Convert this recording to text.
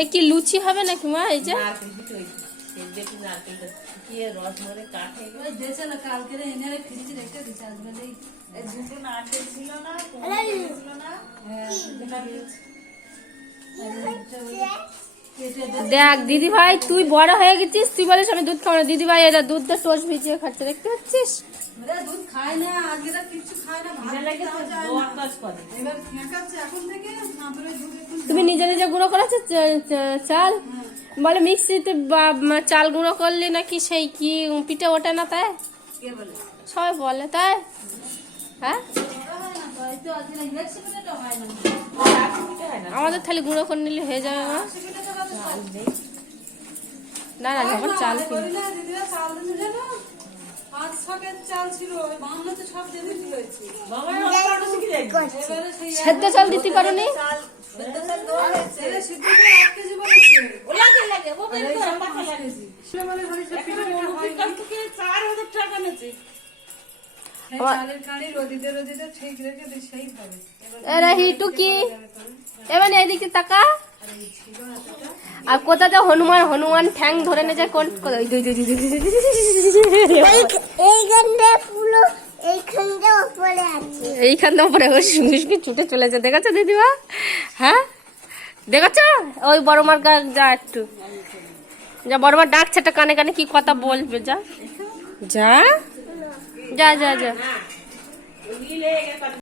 এ কি লুচি হবে নাকি মা? এই যে দেখ দিদি ভাই, তুই বড় হয়ে গেছিস, তুই বলিস আমি দুধ খাবো না। দিদি ভাই এরা দুধটা টোস্ট ভিজিয়ে খাচ্ছে, দেখতে পাচ্ছিস? দুধ খায় না, আজকে কিছু খায় না, তুমি নিজে নিজে গুঁড়ো করেছো চাল? বলে মিক্সিতে চাল গুঁড়ো করলে নাকি সেই কি পিঠে ওঠে না, তাই সবাই বলে, তাই? হ্যাঁ, আমাদের তাহলে গুঁড়ো করে নিলে হয়ে যাবে মা। না না, যখন চাল সেদ্ধ চাল দিতে পারো নি? এবার এদিকে তাকা। আর কোথা তো হনুমান হনুমান ঠ্যাং ধরে নে যায় কোন এইখানটা উপরে ছুটে চলেছে, দেখেছো দিদিমা? হ্যাঁ দেখেছো? ওই বড়মার যা একটু যা, বড়মার ডাকছে, একটা কানে কানে কি কথা বলবে, যা যা যা যা যা।